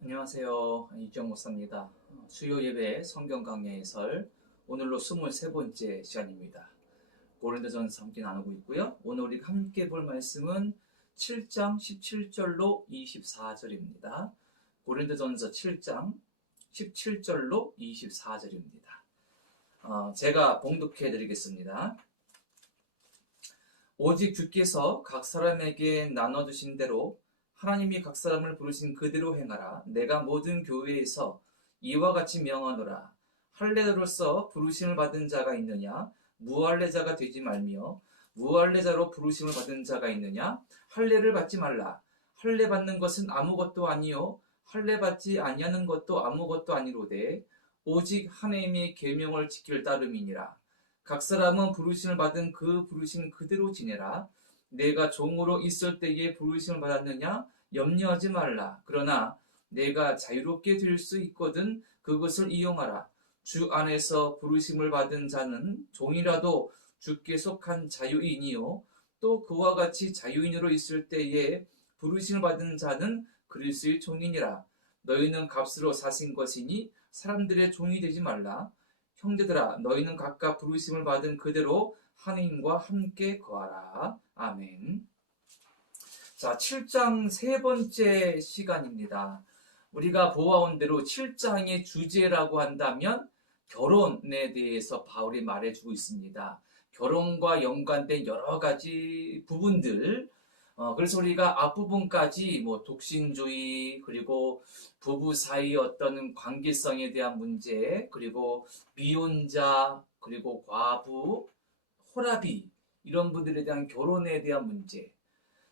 안녕하세요. 이정 목사입니다. 수요 예배 성경 강의 해설 오늘로 23번째 시간입니다. 고린도전서 함께 나누고 있고요. 오늘 우리가 함께 볼 말씀은 7장 17절로 24절입니다. 고린도전서 7장 17절로 24절입니다. 제가 봉독해 드리겠습니다. 오직 주께서 각 사람에게 나눠주신 대로 하나님이 각 사람을 부르신 그대로 행하라. 내가 모든 교회에서 이와 같이 명하노라. 할례로서 부르심을 받은 자가 있느냐? 무할례자가 되지 말며, 무할례자로 부르심을 받은 자가 있느냐? 할례를 받지 말라. 할례 받는 것은 아무것도 아니요 할례 받지 아니하는 것도 아무것도 아니로되 오직 하나님의 계명을 지킬 따름이니라. 각 사람은 부르심을 받은 그 부르심 그대로 지내라. 내가 종으로 있을 때에 부르심을 받았느냐? 염려하지 말라. 그러나 내가 자유롭게 될 수 있거든 그것을 이용하라. 주 안에서 부르심을 받은 자는 종이라도 주께 속한 자유인이요 또 그와 같이 자유인으로 있을 때에 부르심을 받은 자는 그리스도의 종이니라. 너희는 값으로 사신 것이니 사람들의 종이 되지 말라. 형제들아, 너희는 각각 부르심을 받은 그대로 하나님과 함께 거하라. 아멘. 자, 7장 세 번째 시간입니다. 우리가 보아온 대로 7장의 주제라고 한다면 결혼에 대해서 바울이 말해주고 있습니다. 결혼과 연관된 여러 가지 부분들, 그래서 우리가 앞부분까지 독신주의, 그리고 부부 사이 어떤 관계성에 대한 문제, 그리고 미혼자, 그리고 과부, 호라비, 이런 분들에 대한 결혼에 대한 문제,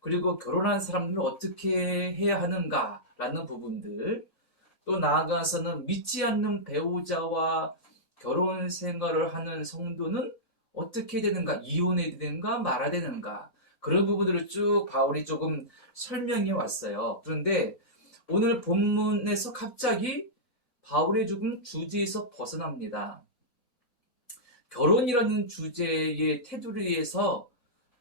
그리고 결혼한 사람들은 어떻게 해야 하는가라는 부분들, 또 나아가서는 믿지 않는 배우자와 결혼 생활을 하는 성도는 어떻게 되는가, 이혼해야 되는가 말아야 되는가, 그런 부분들을 쭉 바울이 조금 설명해 왔어요. 그런데 오늘 본문에서 갑자기 바울의 조금 주제에서 벗어납니다. 결혼이라는 주제의 테두리에서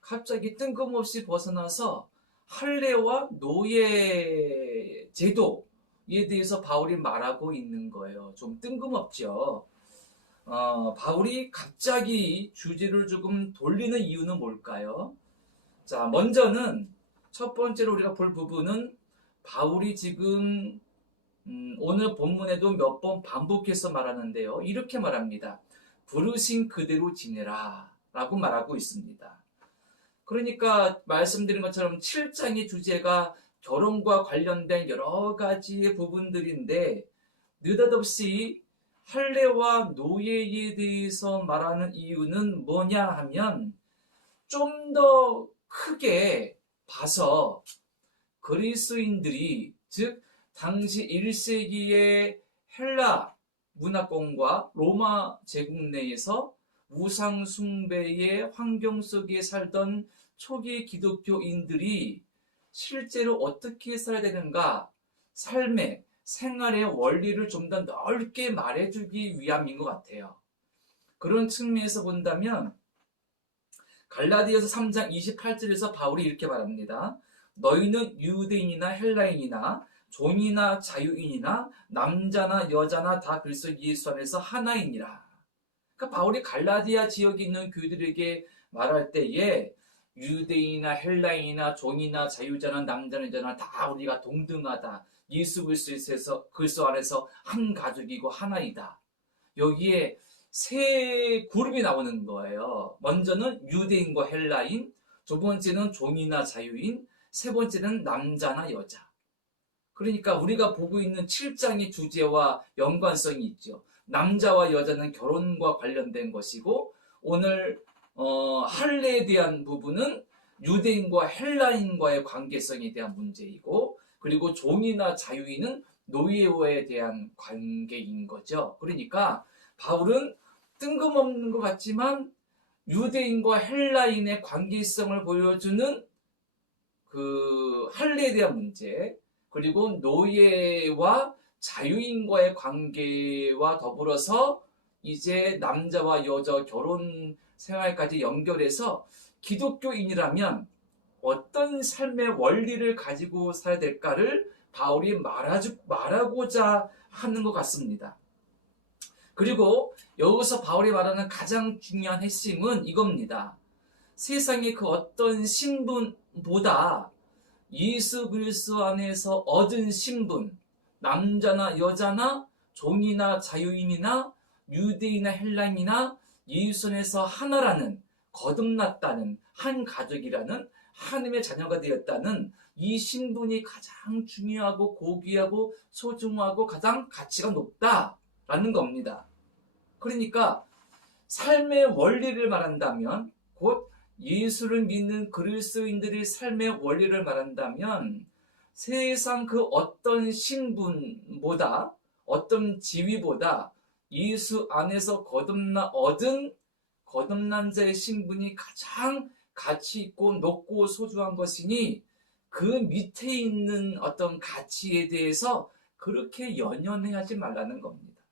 갑자기 뜬금없이 벗어나서 할례와 노예 제도에 대해서 바울이 말하고 있는 거예요. 좀 뜬금없죠. 바울이 갑자기 주제를 조금 돌리는 이유는 뭘까요? 자, 먼저는 첫 번째로 우리가 볼 부분은 바울이 지금 오늘 본문에도 몇 번 반복해서 말하는데요. 이렇게 말합니다. 부르신 그대로 지내라 라고 말하고 있습니다. 그러니까 말씀드린 것처럼 7장의 주제가 결혼과 관련된 여러 가지의 부분들인데 느닷없이 할례와 노예에 대해서 말하는 이유는 뭐냐 하면 좀 더 크게 봐서 그리스도인들이, 즉 당시 1세기의 헬라 문화권과 로마 제국 내에서 우상 숭배의 환경 속에 살던 초기 기독교인들이 실제로 어떻게 살아야 되는가, 삶의, 생활의 원리를 좀 더 넓게 말해주기 위함인 것 같아요. 그런 측면에서 본다면 갈라디아서 3장 28절에서 바울이 이렇게 말합니다. 너희는 유대인이나 헬라인이나 종이나 자유인이나 남자나 여자나 다 그리스도 예수 안에서 하나이니라. 그러니까 바울이 갈라디아 지역에 있는 교회들에게 말할 때에 유대인이나 헬라인이나 종이나 자유자나 남자나 여자나 다 우리가 동등하다. 예수 그리스도 안에서 한 가족이고 하나이다. 여기에 세 그룹이 나오는 거예요. 먼저는 유대인과 헬라인, 두 번째는 종이나 자유인, 세 번째는 남자나 여자. 그러니까 우리가 보고 있는 7장의 주제와 연관성이 있죠. 남자와 여자는 결혼과 관련된 것이고, 오늘 할례에 대한 부분은 유대인과 헬라인과의 관계성에 대한 문제이고, 그리고 종이나 자유인은 노예와에 대한 관계인 거죠. 그러니까 바울은 뜬금없는 것 같지만 유대인과 헬라인의 관계성을 보여주는 그 할례에 대한 문제, 그리고 노예와 자유인과의 관계와 더불어서 이제 남자와 여자 결혼 생활까지 연결해서 기독교인이라면 어떤 삶의 원리를 가지고 살아야 될까를 바울이 말하고자 하는 것 같습니다. 그리고 여기서 바울이 말하는 가장 중요한 핵심은 이겁니다. 세상의 그 어떤 신분보다 예수 그리스도 안에서 얻은 신분, 남자나 여자나 종이나 자유인이나 유대인이나 헬라인이나 예수 안에서 하나라는, 거듭났다는, 한 가족이라는, 하나님의 자녀가 되었다는 이 신분이 가장 중요하고 고귀하고 소중하고 가장 가치가 높다라는 겁니다. 그러니까 삶의 원리를 말한다면, 곧 예수를 믿는 그리스도인들의 삶의 원리를 말한다면, 세상 그 어떤 신분보다, 어떤 지위보다 예수 안에서 거듭난 자의 신분이 가장 가치 있고 높고 소중한 것이니, 그 밑에 있는 어떤 가치에 대해서 그렇게 연연해하지 말라는 겁니다.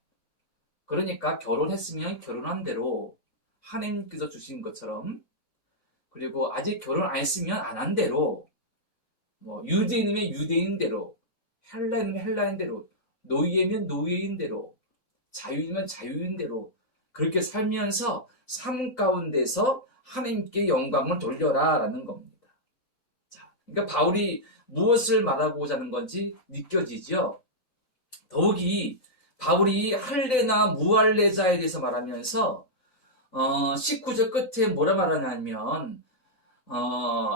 그러니까 결혼했으면 결혼한 대로, 하나님께서 주신 것처럼, 그리고 아직 결혼 안 했으면 안 한 대로, 유대인이면 유대인대로, 헬라인이면 헬라인대로, 노예면 노예인대로, 자유인이면 자유인대로 그렇게 살면서 삶 가운데서 하나님께 영광을 돌려라 라는 겁니다. 자, 그러니까 바울이 무엇을 말하고자 하는 건지 느껴지죠? 더욱이 바울이 할례나 무할례자에 대해서 말하면서 19절 끝에 뭐라 말하냐면,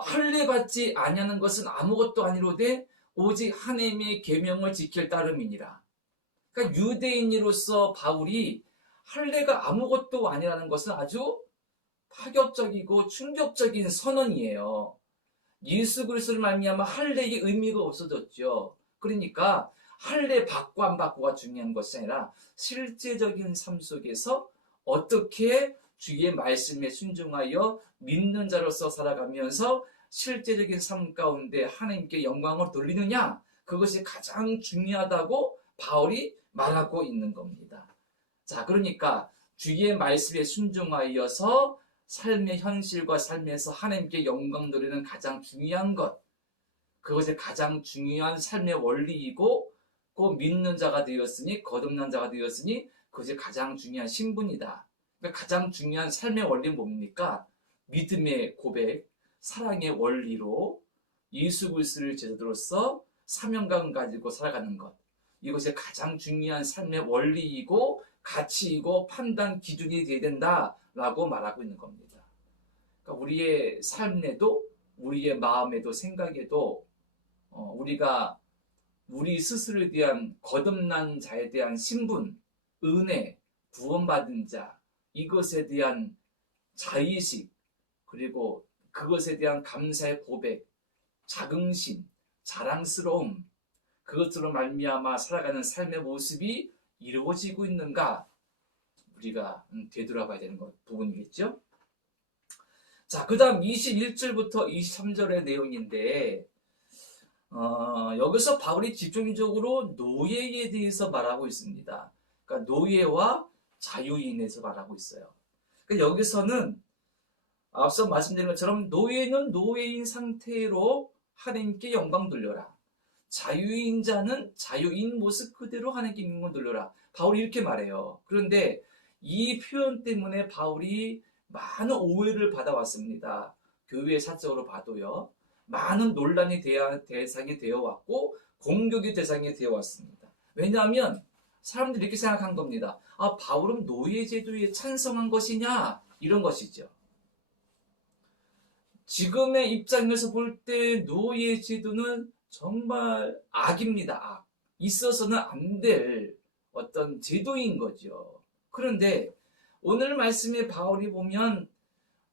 할례 받지 아니하는 것은 아무것도 아니로되 오직 하나님의 계명을 지킬 따름이니라. 그러니까 유대인으로서 바울이 할례가 아무것도 아니라는 것은 아주 파격적이고 충격적인 선언이에요. 예수 그리스도를 말미암아 할례의 의미가 없어졌죠. 그러니까 할례 받고 안 받고가 중요한 것이 아니라 실제적인 삶 속에서 어떻게 주의 말씀에 순종하여 믿는 자로서 살아가면서 실제적인 삶 가운데 하나님께 영광을 돌리느냐, 그것이 가장 중요하다고 바울이 말하고 있는 겁니다. 자, 그러니까 주의 말씀에 순종하여서 삶의 현실과 삶에서 하나님께 영광 돌리는 가장 중요한 것, 그것이 가장 중요한 삶의 원리이고, 그 믿는 자가 되었으니, 거듭난 자가 되었으니 그것이 가장 중요한 신분이다. 그러니까 가장 중요한 삶의 원리는 뭡니까? 믿음의 고백, 사랑의 원리로 예수 그리스도를 제자로서 사명감 가지고 살아가는 것, 이것이 가장 중요한 삶의 원리이고 가치이고 판단 기준이 되어야 된다라고 말하고 있는 겁니다. 그러니까 우리의 삶에도, 우리의 마음에도, 생각에도 우리가 우리 스스로에 대한, 거듭난 자에 대한 신분, 은혜, 구원받은 자, 이것에 대한 자의식, 그리고 그것에 대한 감사의 고백, 자긍심, 자랑스러움, 그것으로 말미암아 살아가는 삶의 모습이 이루어지고 있는가, 우리가 되돌아봐야 되는 부분이겠죠. 자, 그 다음 21절부터 23절의 내용인데, 여기서 바울이 집중적으로 노예에 대해서 말하고 있습니다. 그러니까 노예와 자유인에서 말하고 있어요. 그러니까 여기서는 앞서 말씀드린 것처럼 노예는 노예인 상태로 하나님께 영광 돌려라. 자유인 자는 자유인 모습 그대로 하나님께 영광 돌려라. 바울이 이렇게 말해요. 그런데 이 표현 때문에 바울이 많은 오해를 받아왔습니다. 교회 사적으로 봐도요. 많은 논란이 대상이 되어왔고 공격의 대상이 되어왔습니다. 왜냐하면 사람들이 이렇게 생각한 겁니다. 아, 바울은 노예제도에 찬성한 것이냐? 이런 것이죠. 지금의 입장에서 볼 때 노예제도는 정말 악입니다. 악. 있어서는 안 될 어떤 제도인 거죠. 그런데 오늘 말씀에 바울이 보면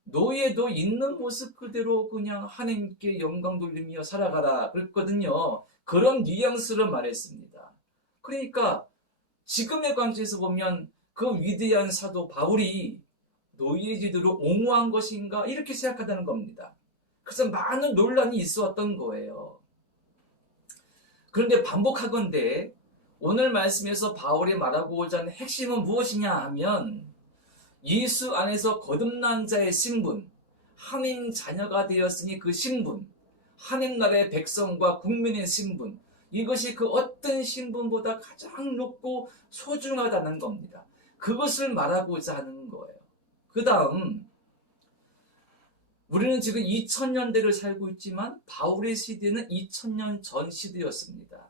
노예도 있는 모습 그대로 그냥 하나님께 영광 돌리며 살아가라 그랬거든요. 그런 뉘앙스를 말했습니다. 그러니까 지금의 관점에서 보면 그 위대한 사도 바울이 노예제도로 옹호한 것인가 이렇게 생각한다는 겁니다. 그래서 많은 논란이 있었던 거예요. 그런데 반복하건대 오늘 말씀에서 바울이 말하고자 하는 핵심은 무엇이냐 하면 예수 안에서 거듭난 자의 신분, 하나님 자녀가 되었으니 그 신분, 하나님 나라의 백성과 국민의 신분, 이것이 그 어떤 신분보다 가장 높고 소중하다는 겁니다. 그것을 말하고자 하는 거예요. 그 다음, 우리는 지금 2000년대를 살고 있지만 바울의 시대는 2000년 전 시대였습니다.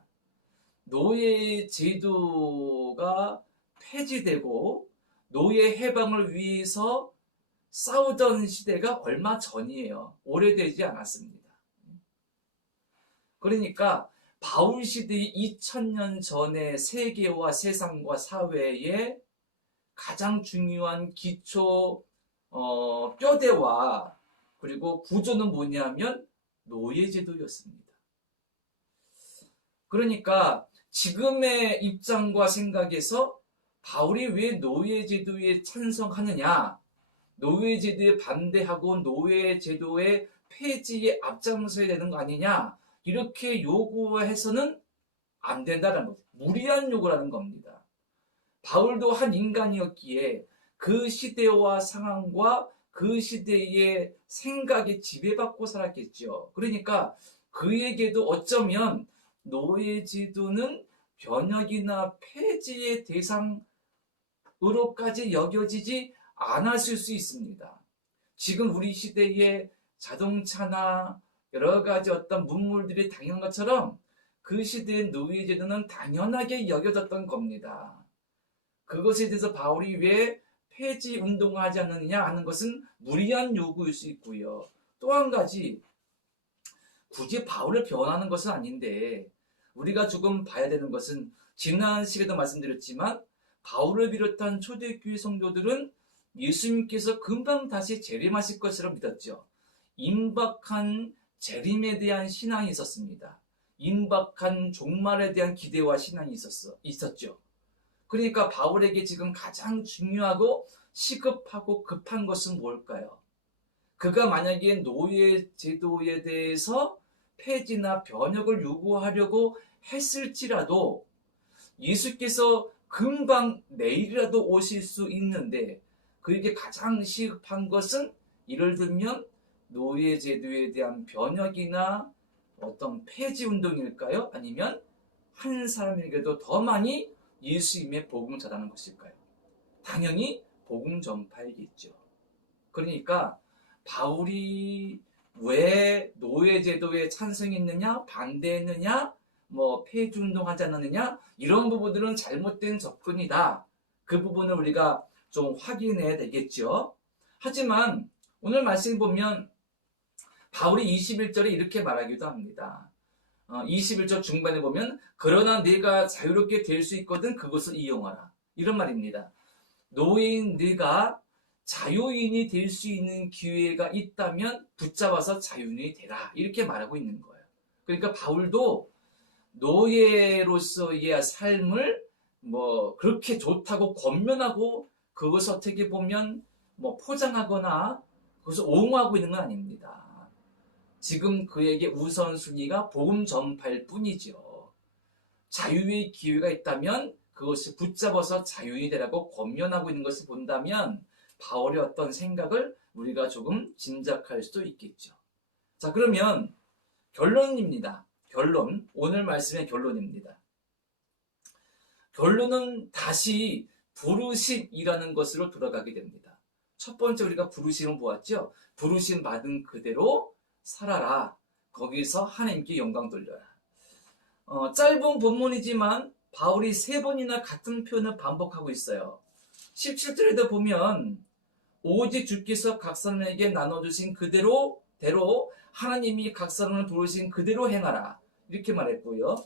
노예 제도가 폐지되고 노예 해방을 위해서 싸우던 시대가 얼마 전이에요. 오래되지 않았습니다. 그러니까 바울 시대의 2000년 전의 세계와 세상과 사회의 가장 중요한 기초 뼈대와 그리고 구조는 뭐냐면 노예제도였습니다. 그러니까 지금의 입장과 생각에서 바울이 왜 노예제도에 찬성하느냐, 노예제도에 반대하고 노예제도의 폐지에 앞장서야 되는 거 아니냐, 이렇게 요구해서는 안 된다는 거죠. 무리한 요구라는 겁니다. 바울도 한 인간이었기에 그 시대와 상황과 그 시대의 생각에 지배받고 살았겠죠. 그러니까 그에게도 어쩌면 노예제도는 변혁이나 폐지의 대상으로까지 여겨지지 않았을 수 있습니다. 지금 우리 시대의 자동차나 여러 가지 어떤 문물들이 당연한 것처럼 그 시대의 노예제도는 당연하게 여겨졌던 겁니다. 그것에 대해서 바울이 왜 폐지 운동을 하지 않느냐 하는 것은 무리한 요구일 수 있고요. 또 한 가지, 굳이 바울을 변하는 것은 아닌데 우리가 조금 봐야 되는 것은 지난 시간에도 말씀드렸지만 바울을 비롯한 초대교회 성도들은 예수님께서 금방 다시 재림하실 것으로 믿었죠. 임박한 재림에 대한 신앙이 있었습니다. 임박한 종말에 대한 기대와 신앙이 있었죠. 그러니까 바울에게 지금 가장 중요하고 시급하고 급한 것은 뭘까요? 그가 만약에 노예 제도에 대해서 폐지나 변혁을 요구하려고 했을지라도 예수께서 금방 내일이라도 오실 수 있는데 그에게 가장 시급한 것은 예를 들면 노예 제도에 대한 변혁이나 어떤 폐지 운동일까요? 아니면 한 사람에게도 더 많이 예수님의 복음을 전하는 것일까요? 당연히 복음 전파이겠죠. 그러니까 바울이 왜 노예 제도에 찬성했느냐, 반대했느냐, 폐지 운동하지 않느냐 이런 부분들은 잘못된 접근이다. 그 부분을 우리가 좀 확인해야 되겠죠. 하지만 오늘 말씀 보면 바울이 21절에 이렇게 말하기도 합니다. 21절 중반에 보면 그러나 네가 자유롭게 될 수 있거든 그것을 이용하라. 이런 말입니다. 노예인 네가 자유인이 될 수 있는 기회가 있다면 붙잡아서 자유인이 되라. 이렇게 말하고 있는 거예요. 그러니까 바울도 노예로서의 삶을 그렇게 좋다고 권면하고 그것을 어떻게 보면 포장하거나 그것을 옹호하고 있는 건 아닙니다. 지금 그에게 우선순위가 복음 전파일 뿐이죠. 자유의 기회가 있다면 그것을 붙잡아서 자유인이 되라고 권면하고 있는 것을 본다면 바울의 어떤 생각을 우리가 조금 짐작할 수도 있겠죠. 자, 그러면 결론입니다. 결론. 오늘 말씀의 결론입니다. 결론은 다시 부르심이라는 것으로 돌아가게 됩니다. 첫 번째 우리가 부르심을 보았죠. 부르심 받은 그대로 살아라. 거기서 하나님께 영광 돌려라. 짧은 본문이지만 바울이 3번이나 같은 표현을 반복하고 있어요. 17절에도 보면 오직 주께서 각 사람에게 나눠주신 그대로 하나님이 각 사람을 부르신 그대로 행하라. 이렇게 말했고요.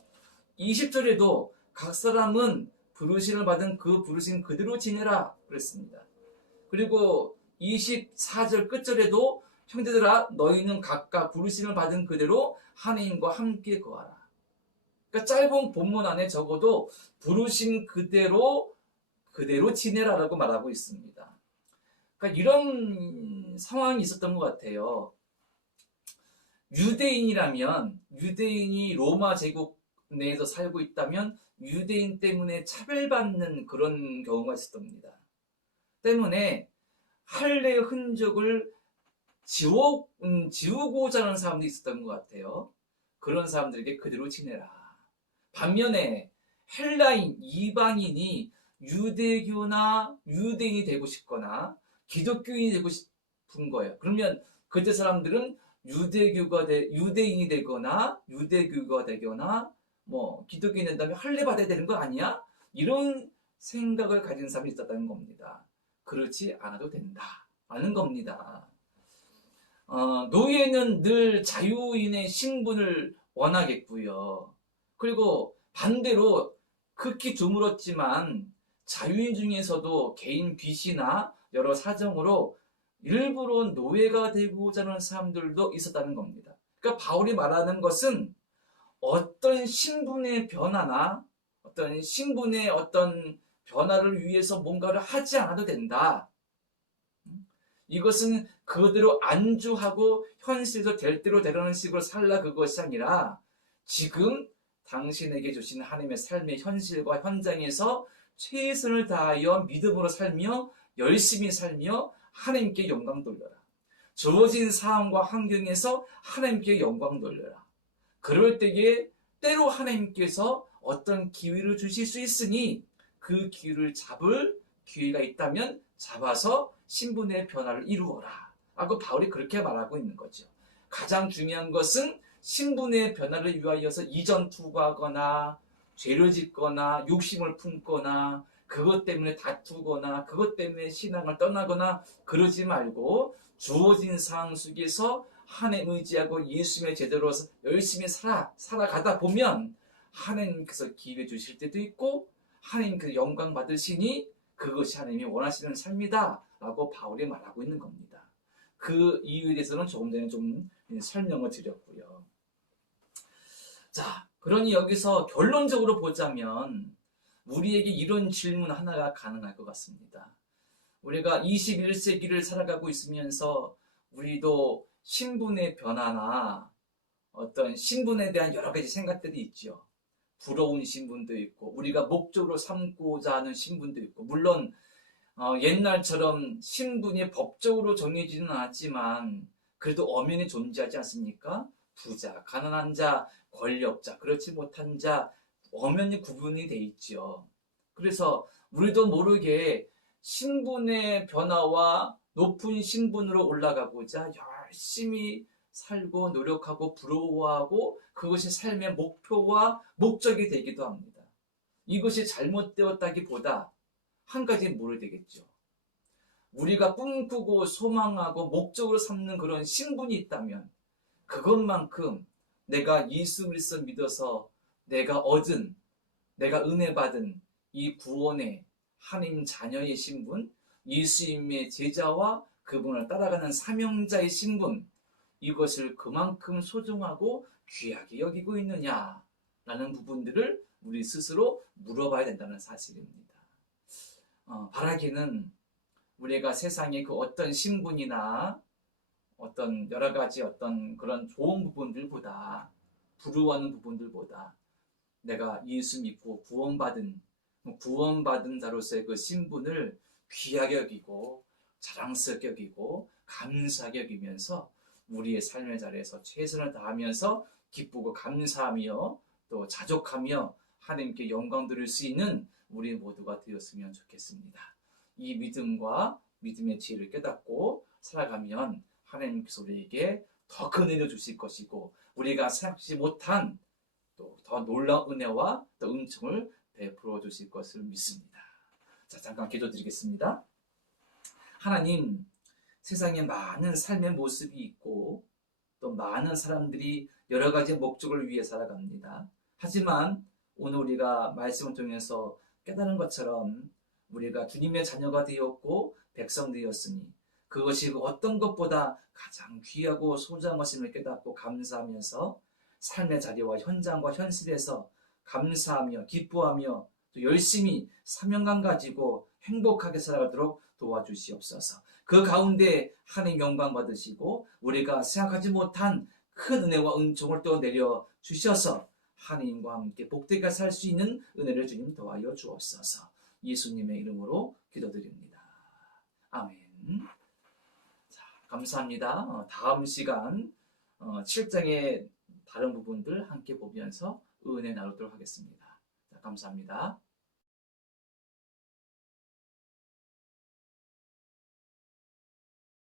20절에도 각 사람은 부르심을 받은 그 부르심 그대로 지내라. 그랬습니다. 그리고 24절 끝절에도 형제들아 너희는 각각 부르심을 받은 그대로 하나님과 함께 거하라. 그러니까 짧은 본문 안에 적어도 부르심 그대로 지내라라고 말하고 있습니다. 그러니까 이런 상황이 있었던 것 같아요. 유대인이 로마 제국 내에서 살고 있다면 유대인 때문에 차별받는 그런 경우가 있었답니다. 때문에 할례의 흔적을 지우고자 하는 사람들이 있었던 것 같아요. 그런 사람들에게 그대로 지내라. 반면에 헬라인, 이방인이 유대교나 유대인이 되고 싶거나 기독교인이 되고 싶은 거예요. 그러면 그때 사람들은 유대인이 되거나 유대교가 되거나 뭐 기독교인이 된다면 할례 받아야 되는 거 아니야? 이런 생각을 가진 사람이 있었다는 겁니다. 그렇지 않아도 된다 라는 겁니다. 노예는 늘 자유인의 신분을 원하겠고요. 그리고 반대로 극히 드물었지만 자유인 중에서도 개인 빚이나 여러 사정으로 일부러 노예가 되고자 하는 사람들도 있었다는 겁니다. 그러니까 바울이 말하는 것은 어떤 신분의 변화나 어떤 신분의 어떤 변화를 위해서 뭔가를 하지 않아도 된다. 이것은 그대로 안주하고 현실에서 될 대로 되라는 식으로 살라 그것이 아니라 지금 당신에게 주신 하나님의 삶의 현실과 현장에서 최선을 다하여 믿음으로 살며 열심히 살며 하나님께 영광 돌려라. 주어진 상황과 환경에서 하나님께 영광 돌려라. 그럴 때에 때로 하나님께서 어떤 기회를 주실 수 있으니 그 기회를 잡을 기회가 있다면 잡아서 신분의 변화를 이루어라 라고 바울이 그렇게 말하고 있는 거죠. 가장 중요한 것은 신분의 변화를 위하여서 이전 투구하거나 죄를 짓거나 욕심을 품거나 그것 때문에 다투거나 그것 때문에 신앙을 떠나거나 그러지 말고 주어진 상황 속에서 하나님 의지하고 예수님의 제대로 열심히 살아가다 보면 하나님께서 기회 주실 때도 있고 하나님께서 영광 받으시니 그것이 하나님이 원하시는 삶이다 라고 바울이 말하고 있는 겁니다. 그 이유에 대해서는 조금 전에 좀 설명을 드렸고요. 자, 그러니 여기서 결론적으로 보자면 우리에게 이런 질문 하나가 가능할 것 같습니다. 우리가 21세기를 살아가고 있으면서 우리도 신분의 변화나 어떤 신분에 대한 여러 가지 생각들이 있죠. 부러운 신분도 있고 우리가 목적으로 삼고자 하는 신분도 있고 물론 옛날처럼 신분이 법적으로 정해지는 않았지만 그래도 엄연히 존재하지 않습니까? 부자, 가난한 자, 권력자, 그렇지 못한 자 엄연히 구분이 돼 있죠. 그래서 우리도 모르게 신분의 변화와 높은 신분으로 올라가고자 열심히 살고 노력하고 부러워하고 그것이 삶의 목표와 목적이 되기도 합니다. 이것이 잘못되었다기보다 한 가지 모르게 되겠죠. 우리가 꿈꾸고 소망하고 목적으로 삼는 그런 신분이 있다면 그것만큼 내가 예수 그리스도 믿어서 내가 얻은 내가 은혜 받은 이 구원의 하나님 자녀의 신분, 예수님의 제자와 그분을 따라가는 사명자의 신분 이것을 그만큼 소중하고 귀하게 여기고 있느냐라는 부분들을 우리 스스로 물어봐야 된다는 사실입니다. 바라기는 우리가 세상의 그 어떤 신분이나 어떤 여러 가지 어떤 그런 좋은 부분들보다 부러워하는 부분들보다 내가 예수 믿고 구원받은 자로서의 그 신분을 귀하게 여기고 자랑스럽게 여기고 감사하게 여기면서 우리의 삶의 자리에서 최선을 다하면서 기쁘고 감사하며 또 자족하며 하나님께 영광 드릴 수 있는 우리 모두가 되었으면 좋겠습니다. 이 믿음과 믿음의 지혜를 깨닫고 살아가면 하나님께서 우리에게 더 큰 은혜를 주실 것이고 우리가 생각지 못한 또 더 놀라운 은혜와 또 은총을 베풀어 주실 것을 믿습니다. 자, 잠깐 기도드리겠습니다. 하나님, 세상에 많은 삶의 모습이 있고 또 많은 사람들이 여러 가지 목적을 위해 살아갑니다. 하지만 오늘 우리가 말씀을 통해서 깨달은 것처럼 우리가 주님의 자녀가 되었고 백성 되었으니 그것이 어떤 것보다 가장 귀하고 소중한 것임을 깨닫고 감사하면서 삶의 자리와 현장과 현실에서 감사하며 기뻐하며 또 열심히 사명감 가지고 행복하게 살아가도록 도와주시옵소서. 그 가운데 하나님 영광 받으시고 우리가 생각하지 못한 큰 은혜와 은총을 또 내려 주셔서 하나님과 함께 복되게 살 수 있는 은혜를 주님 도와여 주옵소서. 예수님의 이름으로 기도드립니다. 아멘. 자, 감사합니다. 다음 시간 7장의 다른 부분들 함께 보면서 은혜 나누도록 하겠습니다. 자, 감사합니다.